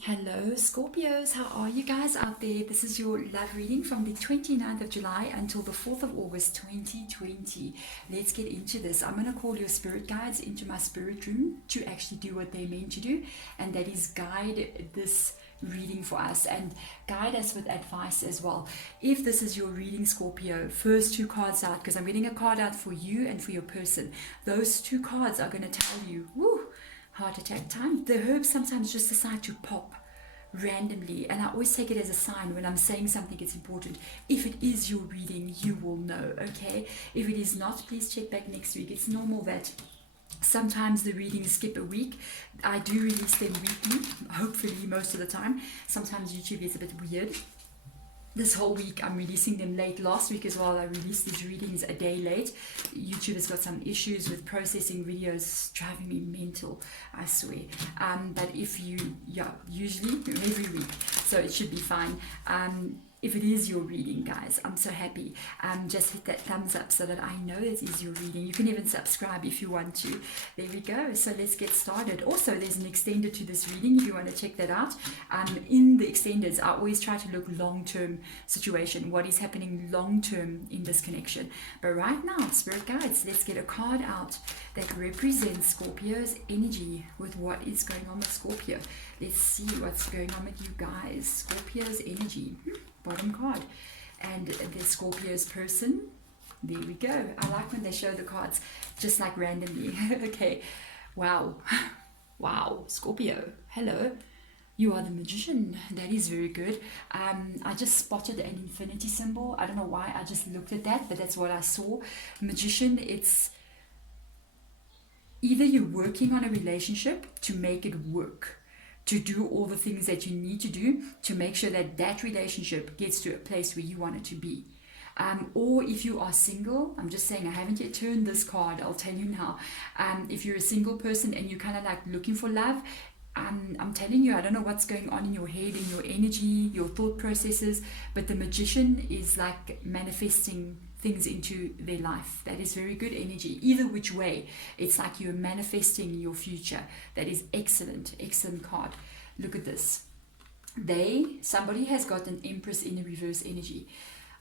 Hello Scorpios, how are you guys out there? This is your love reading from the 29th of July until the 4th of August 2020. Let's get into this. I'm going to call your spirit guides into my spirit room to actually do what they're meant to do, and that is guide this reading for us and guide us with advice as well. If this is your reading, Scorpio, first two cards out, because I'm getting a card out for you and for your person. Those two cards are going to tell you, woo, heart attack time. The herbs sometimes just decide to pop randomly, and I always take it as a sign when I'm saying something it's important. If it is your reading, you will know, okay? If it is not, please check back next week. It's normal that sometimes the readings skip a week. I do release them weekly, hopefully most of the time. Sometimes YouTube is a bit weird. This whole week I'm releasing them late. Last week as well I released these readings a day late. YouTube has got some issues with processing videos, driving me mental, I swear. But if you, usually every week, so it should be fine. If it is your reading, guys, I'm so happy. Just hit that thumbs up so that I know it is your reading. You can even subscribe if you want to. There we go. So let's get started. Also, there's an extended to this reading if you want to check that out. In the extendeds, I always try to look long-term situation. What is happening long-term in this connection? But right now, spirit guides, let's get a card out that represents Scorpio's energy with what is going on with Scorpio. Let's see what's going on with you guys. Scorpio's energy. Bottom card, and the Scorpio's person. There we go. I like when they show the cards just like randomly. Okay, wow. Wow, Scorpio, hello, you are the Magician. That is very good. I just spotted an infinity symbol. I don't know why, I just looked at that, but that's what I saw. Magician, it's either you're working on a relationship to make it work, to do all the things that you need to do to make sure that that relationship gets to a place where you want it to be. Or if you are single, I'm just saying, I haven't yet turned this card, I'll tell you now. If you're a single person and you're kind of like looking for love, I'm telling you, I don't know what's going on in your head, in your energy, your thought processes, but the Magician is like manifesting things into their life. That is very good energy. Either which way, it's like you're manifesting your future. That is excellent, excellent card. Look at this. Somebody has got an Empress in a reverse energy.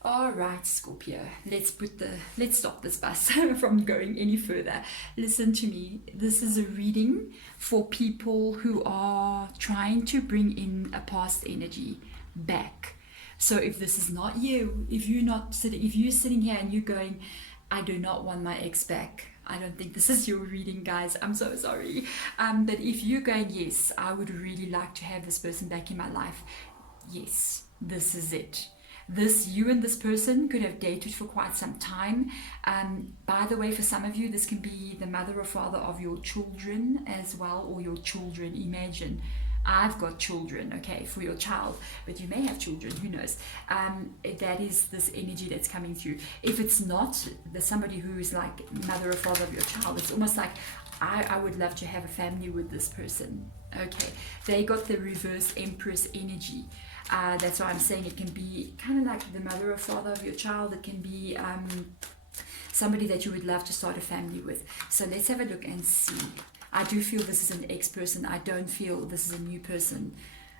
All right, Scorpio, let's stop this bus from going any further. Listen to me. This is a reading for people who are trying to bring in a past energy back. So if this is not you, if you're sitting here and you're going, I do not want my ex back, I don't think this is your reading, guys. I'm so sorry. But if you're going, yes, I would really like to have this person back in my life, yes, this is it. You and this person could have dated for quite some time. By the way, for some of you, this can be the mother or father of your children as well, or your children. Imagine, I've got children, okay, for your child, but you may have children, who knows. That is this energy that's coming through. If it's not somebody who is like mother or father of your child, it's almost like, I would love to have a family with this person. Okay, they got the reverse Empress energy. That's why I'm saying it can be kind of like the mother or father of your child. It can be somebody that you would love to start a family with. So let's have a look and see. I do feel this is an ex-person. I don't feel this is a new person.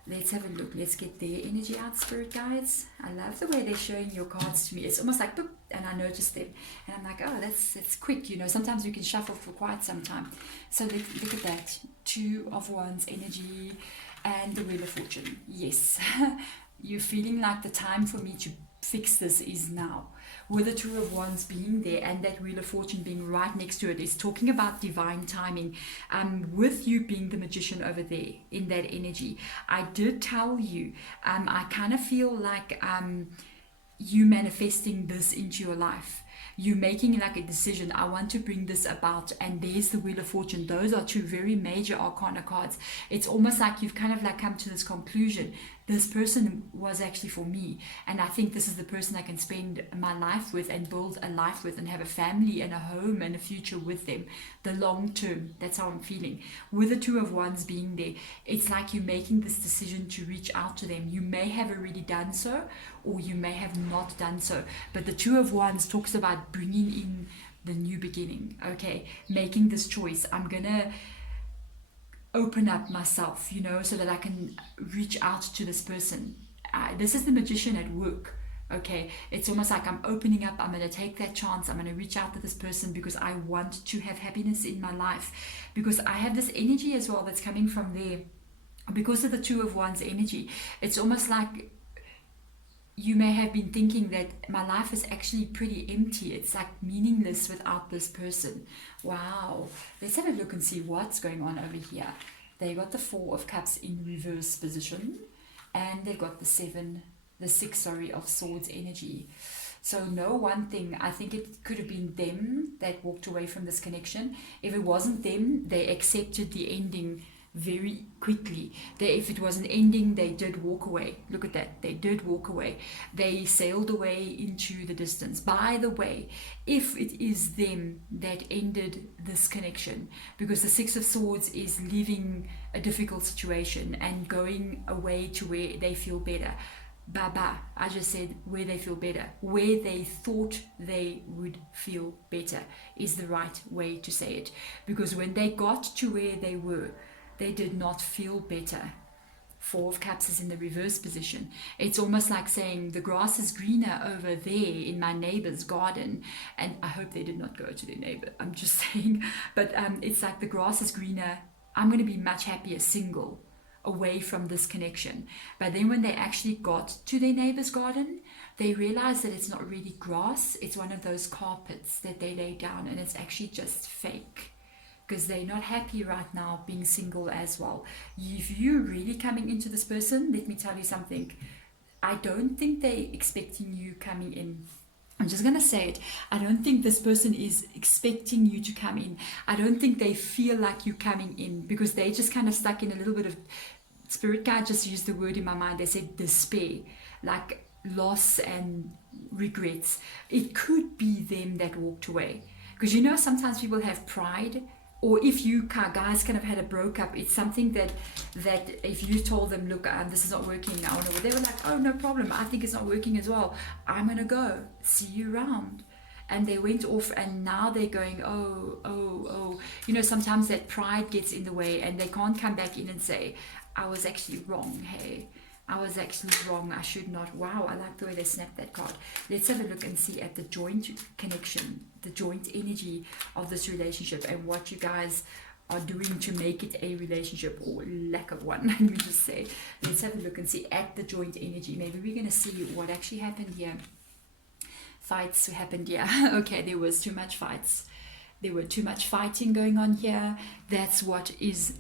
Let's have a look. Let's get their energy out, spirit guides. I love the way they're showing your cards to me. It's almost like, boop, and I notice them. And I'm like, oh, that's quick. You know, sometimes you can shuffle for quite some time. So look at that. Two of Wands energy and the Wheel of Fortune. Yes, you're feeling like the time for me to fix this is now. With the Two of Wands being there and that Wheel of Fortune being right next to it, is talking about divine timing. With you being the Magician over there in that energy, I did tell you, I kind of feel like you manifesting this into your life. You making like a decision, I want to bring this about, and there's the Wheel of Fortune. Those are two very major arcana cards. It's almost like you've kind of like come to this conclusion, this person was actually for me, and I think this is the person I can spend my life with and build a life with and have a family and a home and a future with them, the long term. That's how I'm feeling. With the Two of Wands being there, it's like you're making this decision to reach out to them. You may have already done so, or you may have not done so, but the Two of Wands talks about bringing in the new beginning. Okay, making this choice. I'm gonna open up myself, you know, so that I can reach out to this person. This is the magician at work. Okay, it's almost like I'm opening up. I'm going to take that chance. I'm going to reach out to this person because I want to have happiness in my life, because I have this energy as well that's coming from there. Because of the Two of Wands energy, it's almost like you may have been thinking that my life is actually pretty empty. It's like meaningless without this person. Wow. Let's have a look and see what's going on over here. They got the Four of Cups in reverse position, and they got the Six of Swords energy. So know one thing, I think it could have been them that walked away from this connection. If it wasn't them, they accepted the ending very quickly. If it was an ending, they did walk away. Look at that, they did walk away. They sailed away into the distance. By the way, if it is them that ended this connection, because the Six of Swords is leaving a difficult situation and going away to where they feel better. Baba, I just said where they feel better, where they thought they would feel better is the right way to say it. Because when they got to where they were, they did not feel better. Four of Cups is in the reverse position. It's almost like saying the grass is greener over there in my neighbor's garden. And I hope they did not go to their neighbor, I'm just saying. But it's like the grass is greener. I'm going to be much happier single, away from this connection. But then when they actually got to their neighbor's garden, they realized that it's not really grass. It's one of those carpets that they lay down, and it's actually just fake. Because they're not happy right now being single as well. If you're really coming into this person, let me tell you something. I don't think they're expecting you coming in. I'm just going to say it. I don't think this person is expecting you to come in. I don't think they feel like you coming in, because they just kind of stuck in a little bit of, spirit guide just used the word in my mind. They said despair, like loss and regrets. It could be them that walked away. Because you know, sometimes people have pride. Or if you guys kind of had a broke up, it's something that if you told them, look, this is not working, I want to, they were like, oh, no problem, I think it's not working as well, I'm going to go, see you around. And they went off, and now they're going, oh. You know, sometimes that pride gets in the way, and they can't come back in and say, I was actually wrong, hey. I was actually wrong, I should not. Wow, I like the way they snapped that card. Let's have a look and see at the joint connection, the joint energy of this relationship, and what you guys are doing to make it a relationship, or lack of one. Let me just say, let's have a look and see at the joint energy. Maybe we're going to see what actually happened here. Fights happened here. Okay, there was too much fights. There were too much fighting going on here. That's what is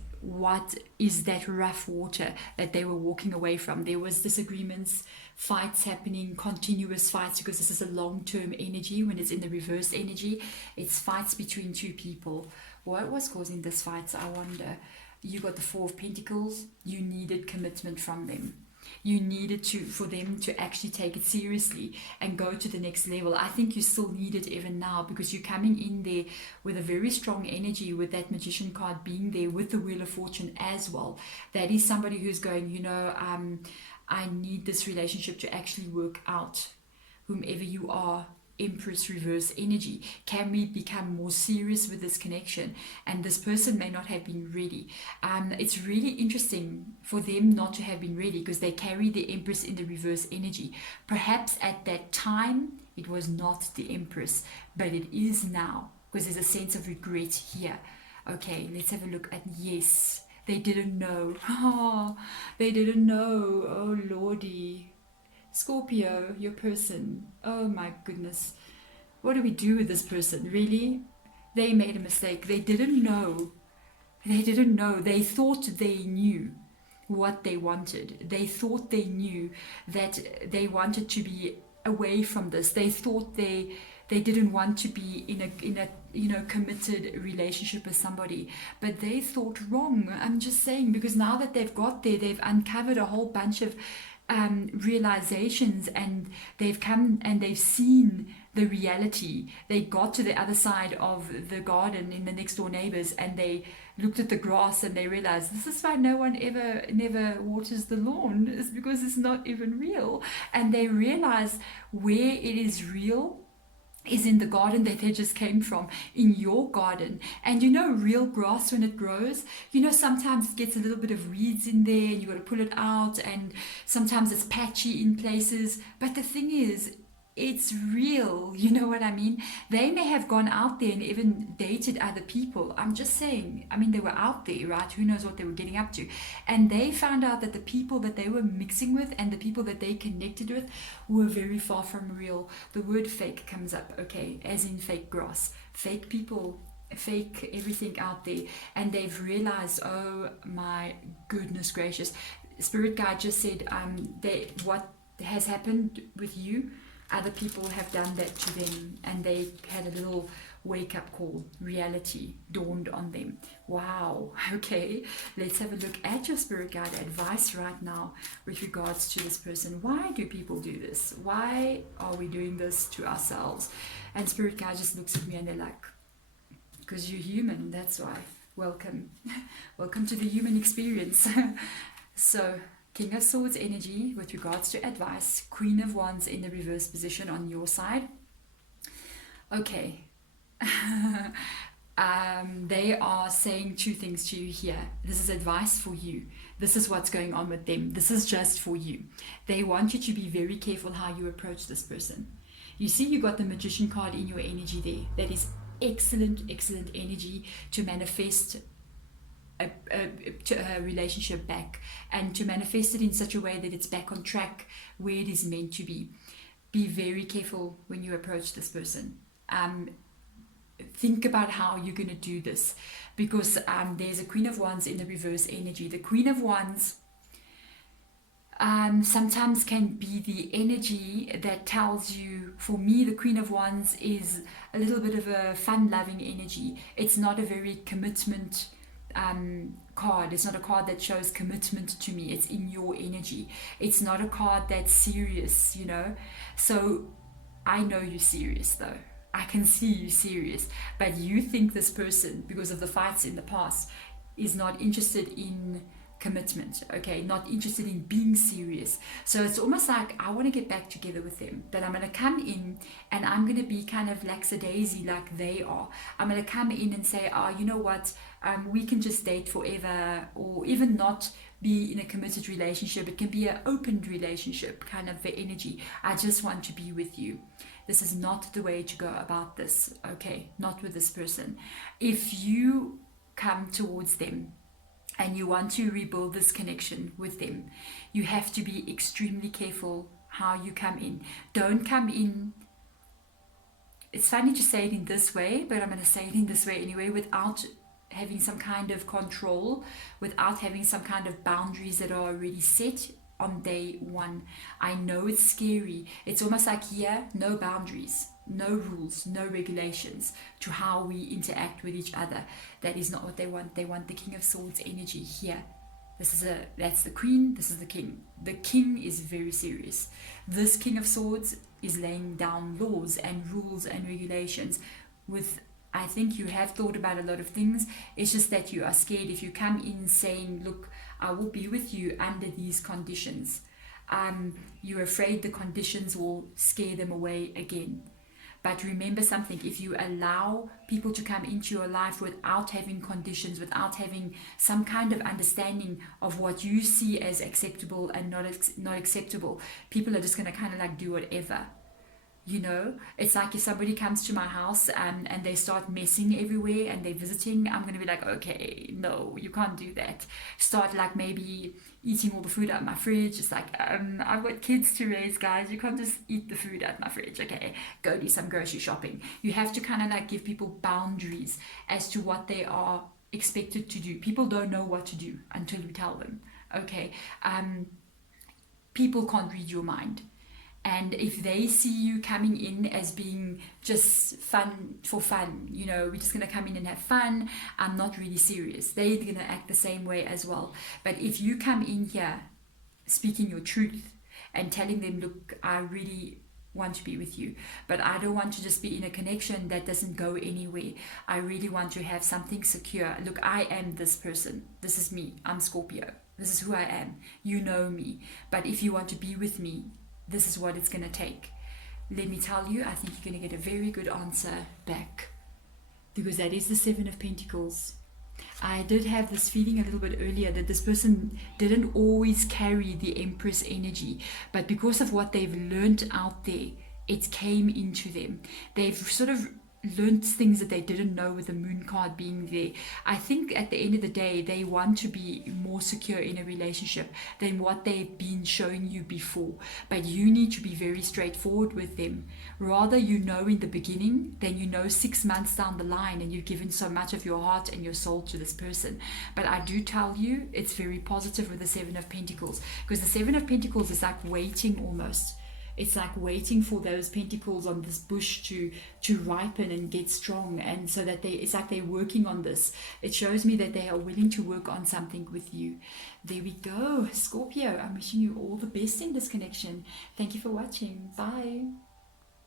that rough water that they were walking away from. There was disagreements, fights happening, continuous fights, because this is a long-term energy. When it's in the reverse energy, it's fights between two people. What was causing this fights, I wonder? You got the Four of Pentacles. You needed commitment from them. You needed for them to actually take it seriously and go to the next level. I think you still need it even now, because you're coming in there with a very strong energy, with that Magician card being there, with the Wheel of Fortune as well. That is somebody who's going, you know, I need this relationship to actually work out. Whomever you are, Empress reverse energy. Can we become more serious with this connection? And this person may not have been ready. It's really interesting for them not to have been ready, because they carry the Empress in the reverse energy. Perhaps at that time it was not the Empress, but it is now, because there's a sense of regret here. Okay, let's have a look at, yes, they didn't know. Oh, they didn't know. Oh lordy. Scorpio, your person, oh my goodness, what do we do with this person? Really? They made a mistake. They didn't know. They thought they knew what they wanted. They thought they knew that they wanted to be away from this. They thought they didn't want to be in a committed relationship with somebody, but they thought wrong. I'm just saying, because now that they've got there, they've uncovered a whole bunch of realizations, and they've come and they've seen the reality. They got to the other side of the garden in the next door neighbors, and they looked at the grass and they realized, this is why no one never waters the lawn, is because it's not even real. And they realize where it is real is in the garden that they just came from, in your garden. And real grass, when it grows, sometimes it gets a little bit of weeds in there and you got to pull it out, and sometimes it's patchy in places. But the thing is, it's real, you know what I mean? They may have gone out there and even dated other people. I'm just saying, I mean, they were out there, right? Who knows what they were getting up to? And they found out that the people that they were mixing with and the people that they connected with were very far from real. The word fake comes up, okay, as in fake grass, fake people, fake everything out there. And they've realized, oh my goodness gracious, Spirit Guide just said, what has happened with you, other people have done that to them, and they had a little wake-up call. Reality dawned on them. Wow. Okay, let's have a look at your Spirit Guide advice right now with regards to this person. Why do people do this? Why are we doing this to ourselves? And Spirit Guide just looks at me and they're like, because you're human, that's why. Welcome. Welcome to the human experience. So, King of Swords energy with regards to advice, Queen of Wands in the reverse position on your side. Okay. They are saying two things to you here. This is advice for you. This is what's going on with them. This is just for you. They want you to be very careful how you approach this person. You see, you got the Magician card in your energy there. That is excellent, excellent energy to manifest a relationship back, and to manifest it in such a way that it's back on track where it is meant to be. Be very careful when you approach this person. Think about how you're going to do this, because there's a Queen of Wands in the reverse energy. The Queen of Wands sometimes can be the energy that tells you, for me, the Queen of Wands is a little bit of a fun-loving energy. It's not a very commitment card. It's not a card that shows commitment to me. It's in your energy. It's not a card that's serious, So I know you're serious though. I can see you serious. But you think this person, because of the fights in the past, is not interested in commitment, okay, not interested in being serious. So it's almost like, I want to get back together with them, but I'm going to come in and I'm going to be kind of lackadaisy like they are. I'm going to come in and say, oh, you know what, we can just date forever, or even not be in a committed relationship. It can be an opened relationship, kind of the energy. I just want to be with you. This is not the way to go about this, okay, not with this person. If you come towards them and you want to rebuild this connection with them, you have to be extremely careful how you come in. Don't come in, it's funny to say it in this way, but I'm going to say it in this way anyway, without having some kind of control, without having some kind of boundaries that are already set on day one. I know it's scary. It's almost like here, no boundaries, no rules, no regulations to how we interact with each other. That is not what they want. They want the King of Swords energy here. That's the Queen, this is the King. The King is very serious. This King of Swords is laying down laws and rules and regulations with, I think you have thought about a lot of things. It's just that you are scared. If you come in saying, look, I will be with you under these conditions, you're afraid the conditions will scare them away again. But remember something, if you allow people to come into your life without having conditions, without having some kind of understanding of what you see as acceptable and not acceptable, people are just going to kind of like do whatever. It's like if somebody comes to my house and they start messing everywhere and they're visiting, I'm going to be like, okay, no, you can't do that. Start like maybe eating all the food out of my fridge. It's like, I've got kids to raise, guys. You can't just eat the food out of my fridge. Okay, go do some grocery shopping. You have to kind of like give people boundaries as to what they are expected to do. People don't know what to do until you tell them. Okay, people can't read your mind. And if they see you coming in as being just fun for fun, we're just going to come in and have fun, I'm not really serious, they're going to act the same way as well. But if you come in here speaking your truth and telling them, look, I really want to be with you, but I don't want to just be in a connection that doesn't go anywhere. I really want to have something secure. Look, I am this person. This is me. I'm Scorpio. This is who I am. You know me. But if you want to be with me, this is what it's going to take. let me tell you, I think you're going to get a very good answer back, because that is the Seven of Pentacles. I did have this feeling a little bit earlier that this person didn't always carry the Empress energy, but because of what they've learned out there, it came into them. They've sort of learned things that they didn't know, with the Moon card being there. I think at the end of the day, they want to be more secure in a relationship than what they've been showing you before. But you need to be very straightforward with them. Rather you know in the beginning than you know 6 months down the line, and you've given so much of your heart and your soul to this person. But I do tell you, it's very positive with the Seven of Pentacles, because the Seven of Pentacles is like waiting almost. It's like waiting for those pentacles on this bush to ripen and get strong, and so that it's like they're working on this. It shows me that they are willing to work on something with you. There we go, Scorpio. I'm wishing you all the best in this connection. Thank you for watching. Bye.